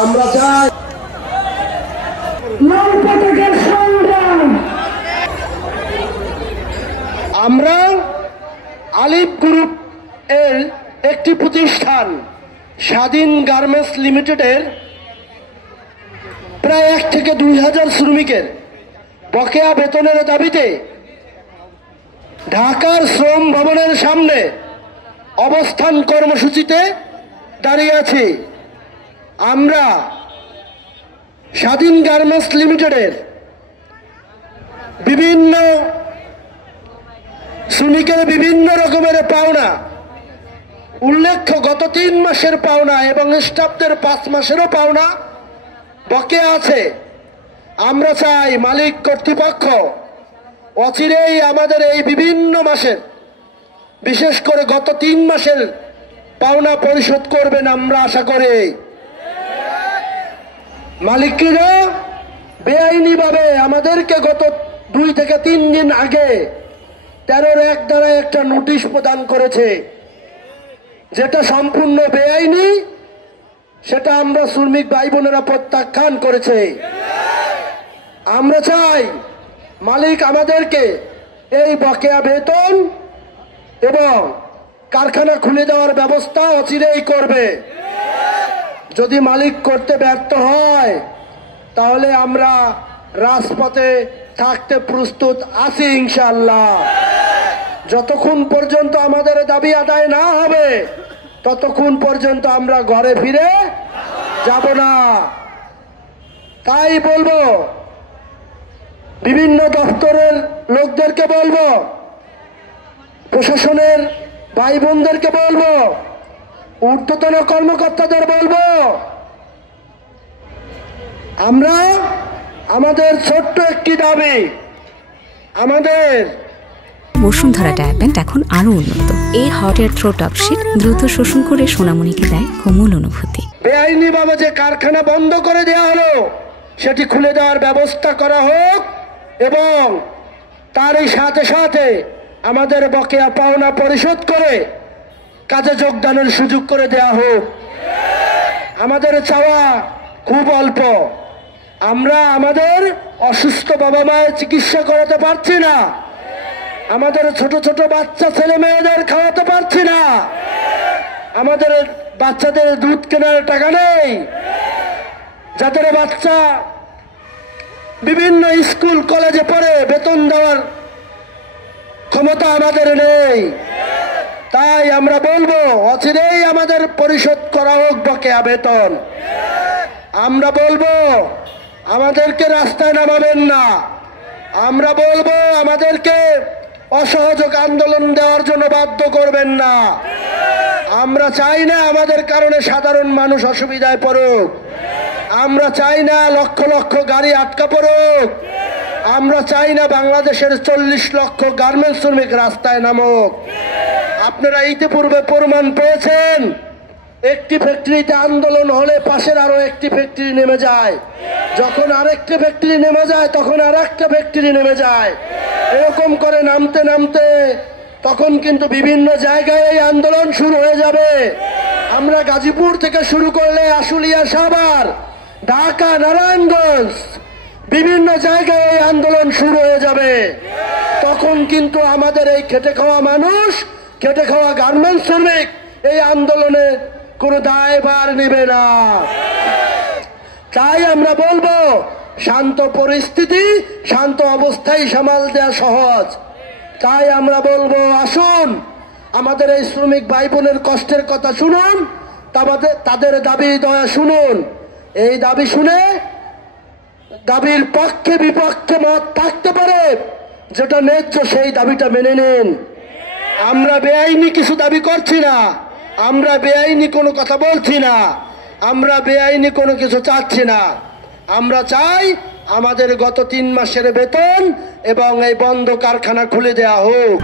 আমরা চাই আমরা আলিফ গ্রুপ এর একটি প্রতিষ্ঠান স্বাধীন গার্মেন্টস লিমিটেডের প্রায় 1 থেকে 2,000 শ্রমিকের বকেয়া বেতনের দাবিতে ঢাকার শ্রম ভবনের সামনে অবস্থান কর্মসূচিতে দাঁড়িয়ে আছি। আমরা স্বাধীন গার্মেন্টস লিমিটেডের বিভিন্ন শ্রমিকের বিভিন্ন রকমের পাওনা, উল্লেখ্য গত 3 মাসের পাওনা এবং স্টাফদের 5 মাসেরও পাওনা বকেয়া আছে। আমরা চাই মালিক কর্তৃপক্ষ অচিরেই আমাদের এই বিভিন্ন মাসের, বিশেষ করে গত 3 মাসের পাওনা পরিশোধ করবেন আমরা আশা করি। মালিকরা বেআইনিভাবে আমাদেরকে গত 2 থেকে 3 দিন আগে 13-1 দ্বারা একটা নোটিশ প্রদান করেছে, যেটা সম্পূর্ণ বেআইনি। সেটা আমরা শ্রমিক ভাই বোনেরা প্রত্যাখ্যান করেছে। আমরা চাই মালিক আমাদেরকে এই বকেয়া বেতন এবং কারখানা খুলে দেওয়ার ব্যবস্থা অচিরেই করবে। যদি মালিক করতে ব্যর্থ হয় তাহলে আমরা রাজপথে থাকতে প্রস্তুত আছি ইনশাআল্লাহ। যতক্ষণ পর্যন্ত আমাদের দাবি আদায় না হবে ততক্ষণ পর্যন্ত আমরা ঘরে ফিরে যাব না। তাই বলবো, বিভিন্ন দপ্তরের লোকদেরকে বলবো, প্রশাসনের ভাই বোনদেরকে বলবো, ঊর্ধ্বতন কর্মকর্তাদের বলবো, আমরা আমাদের ছোট্ট একটি দাবি, আমাদের বসুন্ধরা ডায়াপেন্ট এখন আরো উন্নত। এই hot air through top sheet দ্রুত শোষণ করে সোনামণিকে দেয় কোমল অনুভূতি। বেআইনিভাবে যে কারখানা বন্ধ করে দেওয়া হলো সেটি খুলে দেওয়ার ব্যবস্থা করা হোক এবং তারই সাথে সাথে আমাদের বকেয়া পাওনা পরিশোধ করে কাজে যোগদানের সুযোগ করে দেওয়া হোক। আমাদের চাওয়া খুব অল্প। আমরা আমাদের অসুস্থ বাবা মায়ের চিকিৎসা করাতে পারছি না, আমাদের ছোট ছোট বাচ্চা ছেলে মেয়েদের খাওয়াতে পারছি না, আমাদের বাচ্চাদের দুধ কেনার টাকা নেই, যাদের বাচ্চা বিভিন্ন স্কুল কলেজে পড়ে বেতন দেওয়ার ক্ষমতা আমাদের নেই। তাই আমরা বলবো অচিরেই আমাদের পরিশোধ করা হোক বকেয়া বেতন। আমরা বলবো আমাদেরকে রাস্তায় নামাবেন না। আমরা বলবো আমাদেরকে অসহযোগ আন্দোলন দেওয়ার জন্য বাধ্য করবেন না। আমরা চাই না আমাদের কারণে সাধারণ মানুষ অসুবিধায় পড়ুক। আমরা চাই না লক্ষ লক্ষ গাড়ি আটকা পড়ুক। আমরা চাই না বাংলাদেশের 40 লক্ষ গার্মেন্টস শ্রমিক রাস্তায় নামুক। আপনারা ইতিপূর্বে প্রমাণ পেয়েছেন, একটি ফ্যাক্টরিতে আন্দোলন হলে পাশের আরো একটি ফ্যাক্টরি নেমে যায়, যখন আরেকটা ফ্যাক্টরি নেমে যায় তখন আরেকটা ফ্যাক্টরি নেমে যায়। এরকম করে নামতে নামতে তখন কিন্তু বিভিন্ন জায়গায় এই আন্দোলন শুরু হয়ে যাবে। আমরা গাজীপুর থেকে শুরু করলে আশুলিয়া, সাভার, ঢাকা, নারায়ণগঞ্জ বিভিন্ন জায়গায় এই আন্দোলন শুরু হয়ে যাবে। তখন কিন্তু আমাদের এই খেটে খাওয়া মানুষ, খেটে খাওয়া গার্মেন্টস শ্রমিক এই আন্দোলনে কোনো দায়ভার নেবে না। তাই আমরা বলবো শান্ত পরিস্থিতি, শান্ত অবস্থায় সামাল দেওয়া সহজ। তাই আমরা বলবো আসুন আমাদের এই শ্রমিক ভাই বোনের কষ্টের কথা শুনুন, তাদের দাবি দয়া শুনুন। এই দাবি শুনে দাবির পক্ষে বিপক্ষে মত থাকতে পারে, যেটা ন্যায্য সেই দাবিটা মেনে নিন। আমরা বেআইনি কিছু দাবি করছি না, আমরা বেআইনি কোনো কথা বলছি না, আমরা বেআইনি কোনো কিছু চাচ্ছি না। আমরা চাই আমাদের গত 3 মাসের বেতন এবং এই বন্ধ কারখানা খুলে দেওয়া হোক।